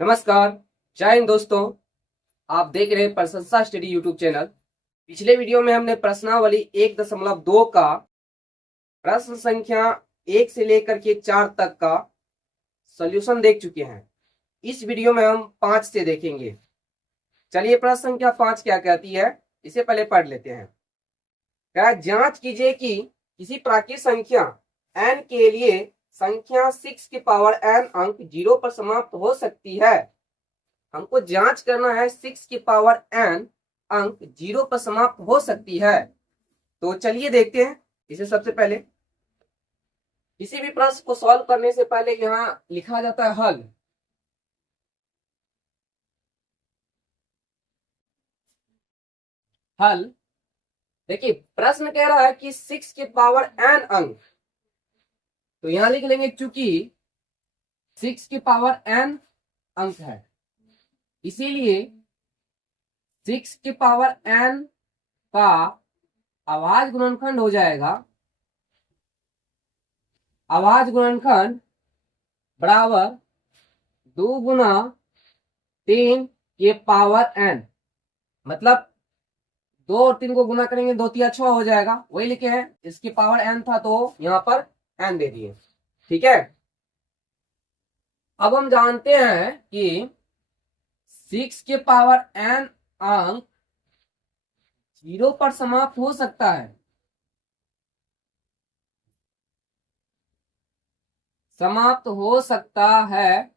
नमस्कार, जय हिंद दोस्तों। आप देख रहे हैं प्रशंसा स्टडी यूट्यूब चैनल। पिछले वीडियो में हमने प्रश्नावली 1.2 का प्रश्न संख्या 1 से लेकर के 4 तक का सॉल्यूशन देख चुके हैं। इस वीडियो में हम 5 से देखेंगे। चलिए, प्रश्न संख्या 5 क्या कहती है, इसे पहले पढ़ लेते हैं। क्या जांच कीजिए कि किसी प्राकृत संख्या n के लिए संख्या 6 की पावर n अंक 0 पर समाप्त हो सकती है। हमको जांच करना है 6 की पावर n अंक 0 पर समाप्त हो सकती है। तो चलिए देखते हैं। इसे सबसे पहले किसी भी प्रश्न को सॉल्व करने से पहले यहाँ लिखा जाता है हल। हल देखिए, प्रश्न कह रहा है कि 6 की पावर n अंक, तो यहां लिख लेंगे चूंकि 6 की पावर n अंक है, इसीलिए 6 की पावर n का अभाज्य गुणनखंड हो जाएगा। अभाज्य गुणनखंड बराबर 2 गुना 3 के पावर n, मतलब 2 और 3 को गुना करेंगे 2 तिया 6 हो जाएगा। वही लिखे हैं, इसकी पावर n था तो यहां पर n दे दिए। ठीक है, अब हम जानते हैं कि 6 के पावर n अंक 0 पर समाप्त हो सकता है। समाप्त हो सकता है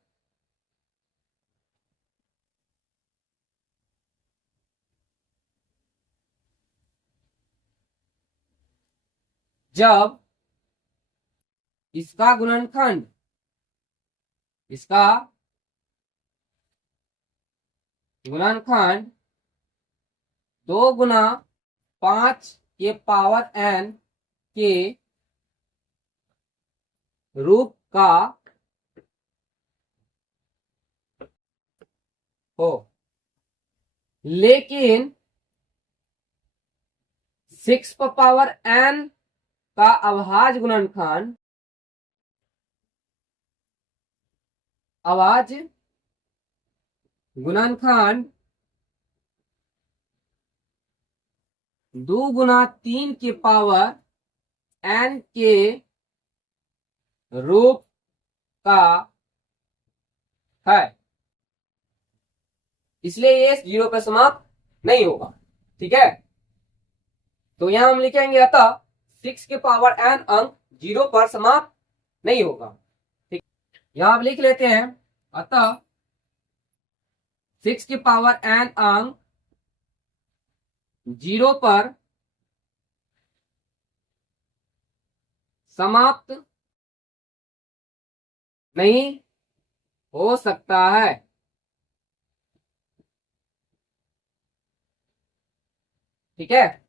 जब इसका गुणनखंड, इसका गुणनखंड 2 गुना 5 के पावर n के रूप का हो, लेकिन 6 पर पावर n का अभाज्य गुणनखंड, अभाज्य गुणनखंड 2 गुना 3 के पावर n के रूप का है, इसलिए ये 0 पर समाप्त नहीं होगा। ठीक है, तो यहां हम लिखेंगे अतः 6 के पावर n अंक 0 पर समाप्त नहीं होगा। ठीक, यहां आप लिख लेते हैं अतः 6 की पावर n अंक 0 पर समाप्त नहीं हो सकता है। ठीक है,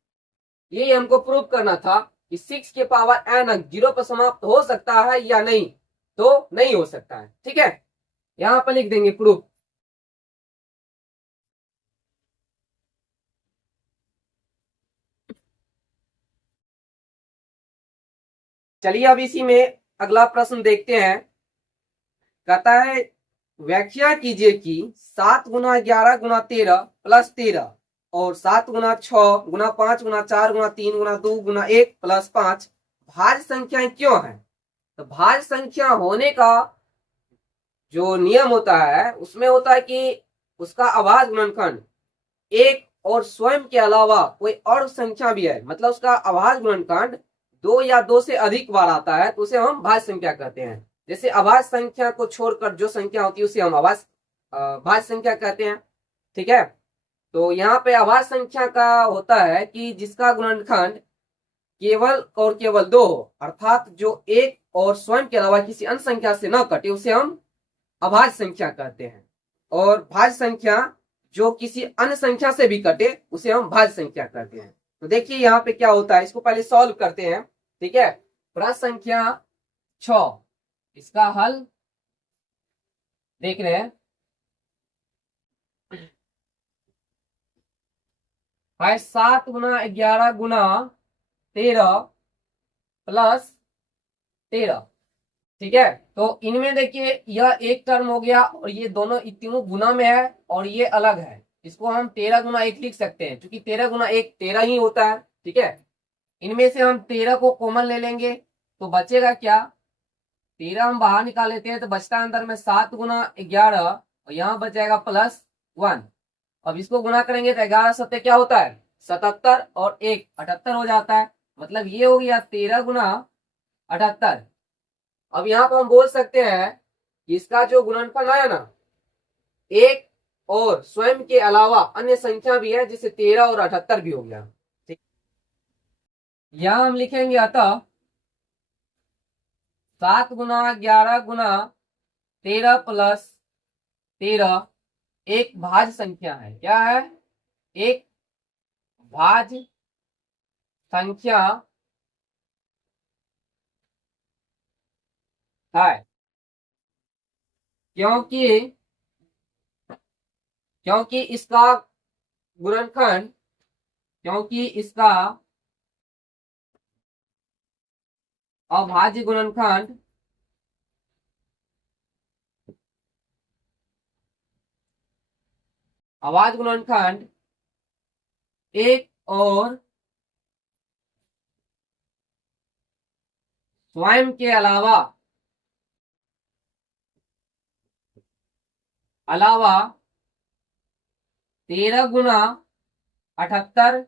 यही हमको प्रूव करना था कि 6 के पावर n अंक 0 पर समाप्त हो सकता है या नहीं, तो नहीं हो सकता है। ठीक है, यहां पर लिख देंगे प्रूफ। चलिए, अब इसी में अगला प्रश्न देखते हैं। कहता है व्याख्या कीजिए कि 7 गुना 11 गुना 13 प्लस 13 और 7 गुना 6 गुना 5 गुना 4 गुना 3 गुना 2 गुना 1 प्लस 5 भाज्य संख्याएं क्यों है। तो भाज्य संख्या होने का जो नियम होता है उसमें होता है कि उसका अभाज्य गुणनखंड एक और स्वयं के अलावा कोई और संख्या भी है, मतलब उसका अभाज्य गुणनखंड 2 या 2 से अधिक बार आता है तो उसे हम भाज्य संख्या कहते हैं। जैसे अभाज्य संख्या को छोड़कर जो संख्या होती है उसे हम भाज्य संख्या कहते हैं। ठीक है, तो यहाँ पे अभाज्य संख्या का होता है कि जिसका गुणनखंड केवल और केवल 2 हो, अर्थात जो एक और स्वयं के अलावा किसी अन्य संख्या से न कटे उसे हम अभाज्य संख्या कहते हैं। और भाज्य संख्या जो किसी अन्य संख्या से भी कटे उसे हम भाज्य संख्या कहते हैं। तो देखिए यहाँ पे क्या होता है, इसको पहले सॉल्व करते हैं। ठीक है, प्रश्न संख्या 6, इसका हल देख रहे हैं। 7 गुना 11 गुना 13 प्लस 13, ठीक है। तो इनमें देखिए यह एक टर्म हो गया और ये दोनों तीनों गुना में है और ये अलग है। इसको हम 13 गुना 1 लिख सकते हैं क्योंकि 13 गुना 1 13 ही होता है। ठीक है, इनमें से हम 13 को कॉमन ले लेंगे तो बचेगा क्या, 13 हम बाहर निकाल लेते हैं तो बचता है अंदर में 7 गुना 11 और यहाँ बच जाएगा +1। अब इसको गुना करेंगे तो 11 सत्ते क्या होता है 77 और 1 78 हो जाता है। मतलब ये हो गया 13 गुना 78। अब यहाँ पर हम बोल सकते हैं कि इसका जो गुणनफल है ना, एक और स्वयं के अलावा अन्य संख्या भी है जिससे 13 और 78 भी हो गया। ठीक, यहां हम लिखेंगे अतः 7 गुना 11 गुना 13 + 13 एक भाज्य संख्या है। क्या है, एक भाज्य संख्या है। क्योंकि क्योंकि इसका गुणनखंड क्योंकि इसका अभाज्य गुणनखंड अभाज्य गुणनखंड एक और स्वयं के अलावा 13 गुना 78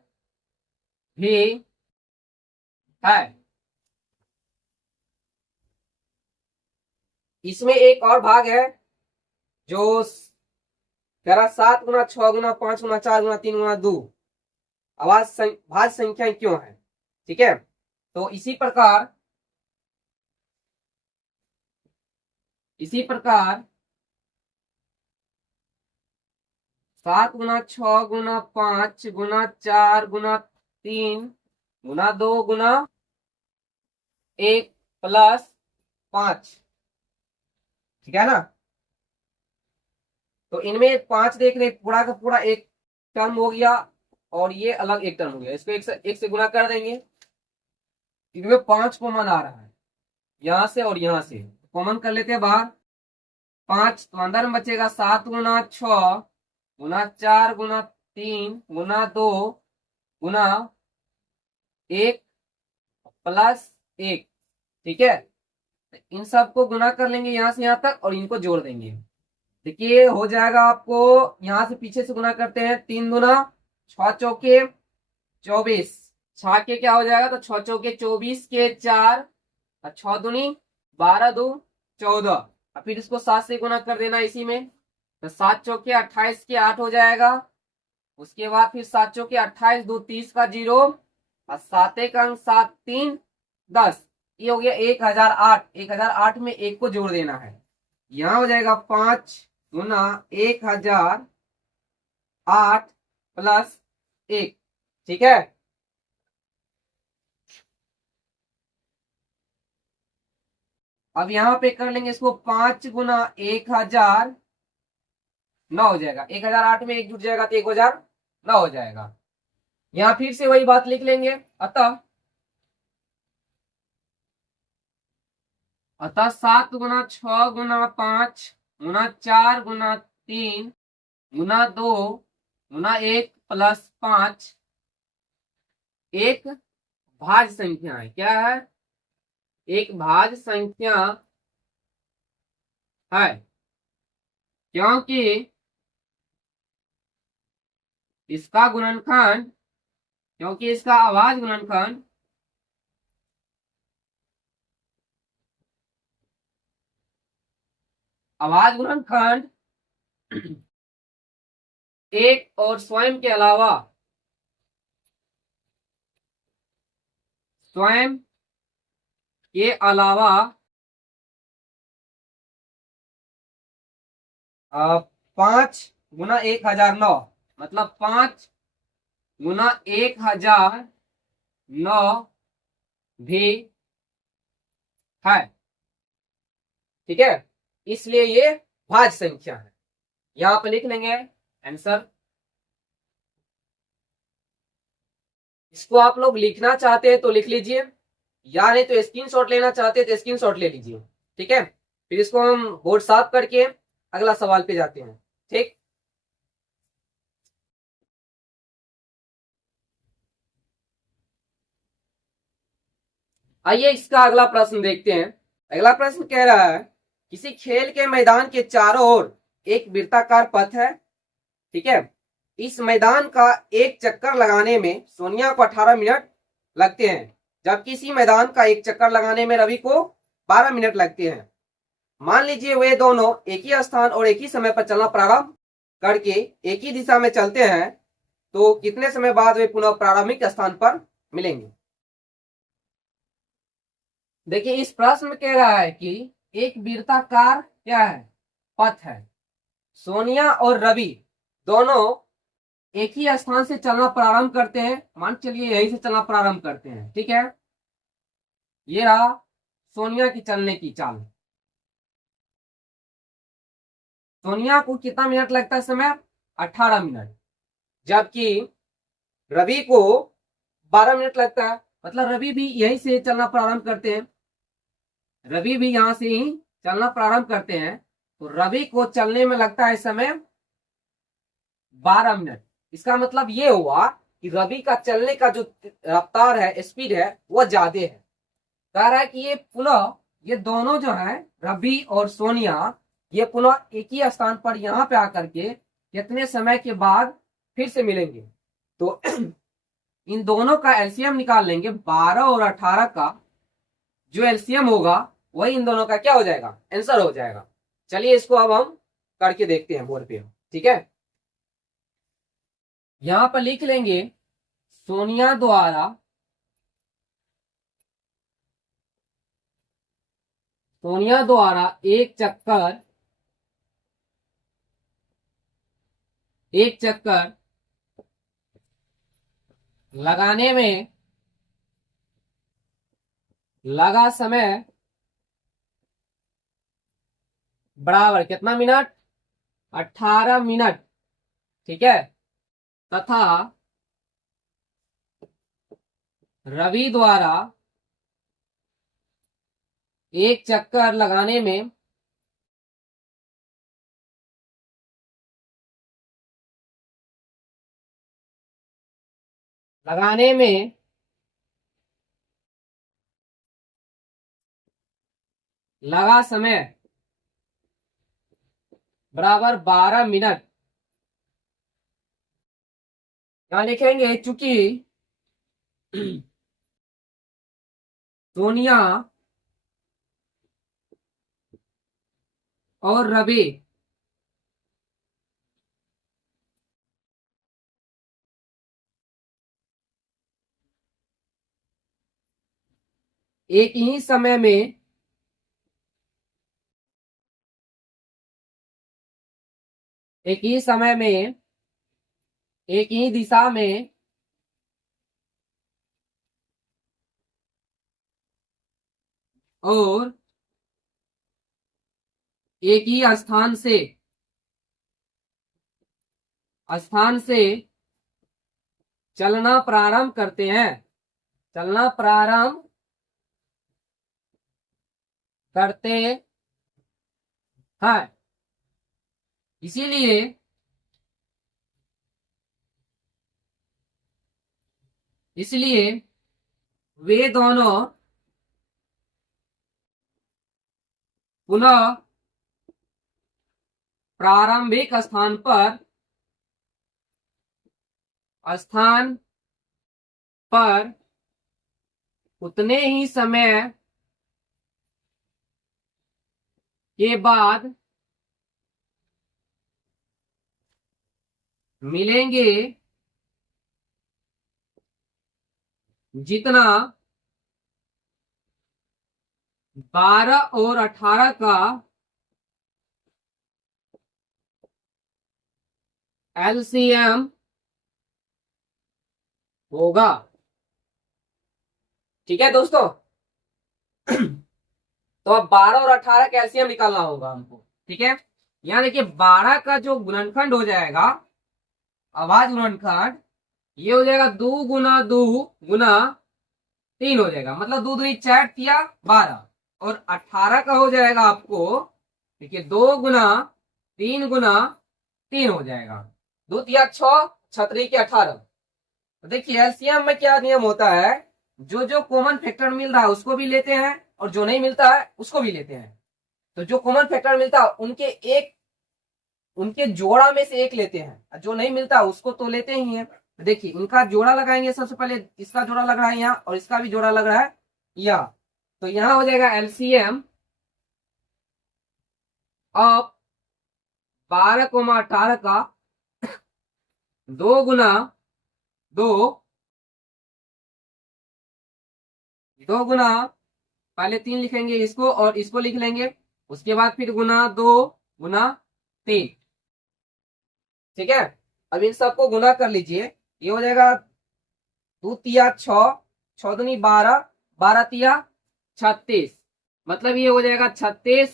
भी है। इसमें एक और भाग है जो करा 7 गुना 6 गुना 5 गुना 4 गुना 3 गुना 2 भाज्य संख्या क्यों है। ठीक है, तो इसी प्रकार 7 गुना 6 गुना 5 गुना 4 गुना 3 गुना 2 गुना 1 + 5। ठीक है ना। तो इनमें 5 देख रहे पूरा का पूरा एक टर्म हो गया और ये अलग एक टर्म हो गया। इसको एक से गुना कर देंगे। इनमें 5 कॉमन आ रहा है यहां से और यहां से, कॉमन कर लेते हैं बाहर 5। तो अंदर में बचेगा 7 गुना 6 गुना 4 गुना 3 गुना 2 गुना 1 + 1। ठीक है, तो इन सबको गुना कर लेंगे यहां से यहां तक और इनको जोड़ देंगे। देखिए हो जाएगा आपको, यहां से पीछे से गुना करते हैं 3 गुना 6 चौके 24, 6 के क्या हो जाएगा तो 6 चौके 24 के 4 और 6 दूनी 12 2 14 और फिर इसको 7 से गुना कर देना इसी में। तो 7 चौके 28 के 8 हो जाएगा। उसके बाद फिर 7 चौके 28 2 30 का 0 और 7 एक अंक 7 3 10। ये हो गया 1008। 1008 में एक को जोड़ देना है। यहां हो जाएगा 5 गुना 1008 + 1। ठीक है, अब यहां पे कर लेंगे इसको 5 गुना 1009 हो जाएगा। 1008 में एक जुट जाएगा तो 1009 हो जाएगा। यहां फिर से वही बात लिख लेंगे। अतः 7 गुना 6 गुना 5 गुना 4 गुना 3 गुना 2 गुना 1 + 5 एक भाज्य संख्या है। क्या है, एक भाज्य संख्या है। क्योंकि इसका गुणनखंड क्योंकि इसका अभाज्य गुणनखंड एक और स्वयं के अलावा स्वयं के अलावा 5 गुना 1009 मतलब 5 गुना 1009 भी है। ठीक है, इसलिए ये भाज्य संख्या है। यहां पर लिख लेंगे आंसर। इसको आप लोग लिखना चाहते हैं तो लिख लीजिए, या नहीं तो स्क्रीनशॉट लेना चाहते हैं तो स्क्रीनशॉट ले लीजिए। ठीक है, फिर इसको हम बोर्ड साफ करके अगला सवाल पे जाते हैं। ठीक, आइए इसका अगला प्रश्न देखते हैं। अगला प्रश्न कह रहा है किसी खेल के मैदान के चारों ओर एक वृत्ताकार पथ है। ठीक है, इस मैदान का एक चक्कर लगाने में सोनिया को 18 मिनट लगते हैं, जबकि इसी मैदान का एक चक्कर लगाने में रवि को 12 मिनट लगते हैं। मान लीजिए वे दोनों एक ही स्थान और एक ही समय पर चलना प्रारंभ करके एक ही दिशा में चलते हैं, तो कितने समय बाद वे पुनः प्रारंभिक स्थान पर मिलेंगे। देखिए इस प्रश्न में कह रहा है कि एक वृत्ताकार क्या है, पथ है। सोनिया और रवि दोनों एक ही स्थान से चलना प्रारंभ करते हैं, मान चलिए यहीं से चलना प्रारंभ करते हैं। ठीक है, ये रहा सोनिया की चलने की चाल। सोनिया को कितना मिनट लगता है समय, 18 मिनट, जबकि रवि को 12 मिनट लगता है। मतलब रवि भी यहीं से चलना प्रारंभ करते हैं, रवि भी यहां से ही चलना प्रारंभ करते हैं, तो रवि को चलने में लगता है समय 12 मिनट। इसका मतलब ये हुआ कि रवि का चलने का जो रफ्तार है, स्पीड है, वह ज्यादा है। कह रहा है कि ये पुनः ये दोनों जो है रवि और सोनिया, ये पुनः एक ही स्थान पर यहाँ पे आकर के कितने समय के बाद फिर से मिलेंगे। तो इन दोनों का एलसीएम निकाल लेंगे, 12 और 18 का जो एलसीएम होगा वही इन दोनों का क्या हो जाएगा, आंसर हो जाएगा। चलिए इसको अब हम करके देखते हैं बोर्ड पे। ठीक है, यहां पर लिख लेंगे सोनिया द्वारा एक चक्कर लगाने में लगा समय बराबर कितना मिनट, 18 मिनट। ठीक है, तथा रवि द्वारा एक चक्कर लगाने में लगा समय बराबर 12 मिनट। यहां लिखेंगे चूंकि सोनिया और रवि एक ही समय में एक ही दिशा में और एक ही स्थान से चलना प्रारंभ करते हैं, हैं। इसलिए वे दोनों पुनः प्रारंभिक स्थान पर उतने ही समय के बाद मिलेंगे जितना 12 और 18 का एलसीएम होगा। ठीक है दोस्तों, तो अब 12 और 18 का एलसीएम निकालना होगा हमको। ठीक है, यहाँ देखिए 12 का जो गुणनखंड हो जाएगा, आवाज गुणनखंड, ये हो जाएगा 2 गुना 2 गुना 3 हो जाएगा। मतलब 2 दूनी 4 तिया 12, और 18 का हो जाएगा आपको, देखिए 2 गुना 3 गुना 3 हो जाएगा, 2 तिया 6, 6 के 18। तो देखिए एलसीएम में क्या नियम होता है, जो जो कॉमन फैक्टर मिल रहा है उसको भी लेते हैं और जो नहीं मिलता है उसको भी लेते हैं। तो जो कॉमन फैक्टर मिलता है उनके जोड़ा में से एक लेते हैं, जो नहीं मिलता उसको तो लेते ही हैं। देखिए इनका जोड़ा लगाएंगे, सबसे पहले इसका जोड़ा लग रहा है यहाँ और इसका भी जोड़ा लग रहा है यहाँ। तो यहाँ हो जाएगा एलसीएम ऑफ 12,18 का 2 गुना 2, 2 गुना पहले 3 लिखेंगे इसको और इसको लिख लेंगे, उसके बाद फिर गुना 2 गुना 3। ठीक है, अब इन सबको गुना कर लीजिए, ये हो जाएगा 2 तिया 6, 6 दूनी 12, 12 तिया 36, मतलब ये हो जाएगा 36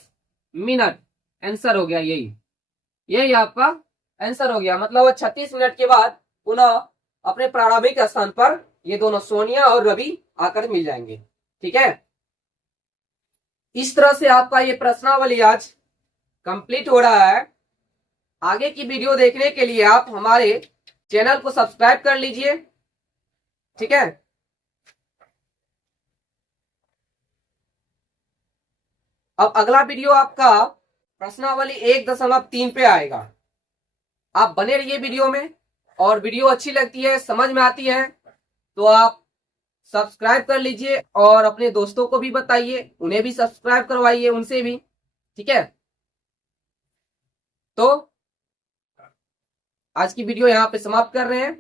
मिनट। आंसर हो गया, यही आपका आंसर हो गया। मतलब 36 मिनट के बाद पुनः अपने प्रारंभिक स्थान पर ये दोनों सोनिया और रवि आकर मिल जाएंगे। ठीक है, इस तरह से आपका ये प्रश्नावली आज कंप्लीट हो रहा है। आगे की वीडियो देखने के लिए आप हमारे चैनल को सब्सक्राइब कर लीजिए। ठीक है, अब अगला वीडियो आपका प्रश्नावली 1.3 पे आएगा। आप बने रहिए वीडियो में, और वीडियो अच्छी लगती है, समझ में आती है तो आप सब्सक्राइब कर लीजिए और अपने दोस्तों को भी बताइए, उन्हें भी सब्सक्राइब करवाइए, उनसे भी। ठीक है, तो आज की वीडियो यहां पे समाप्त कर रहे हैं।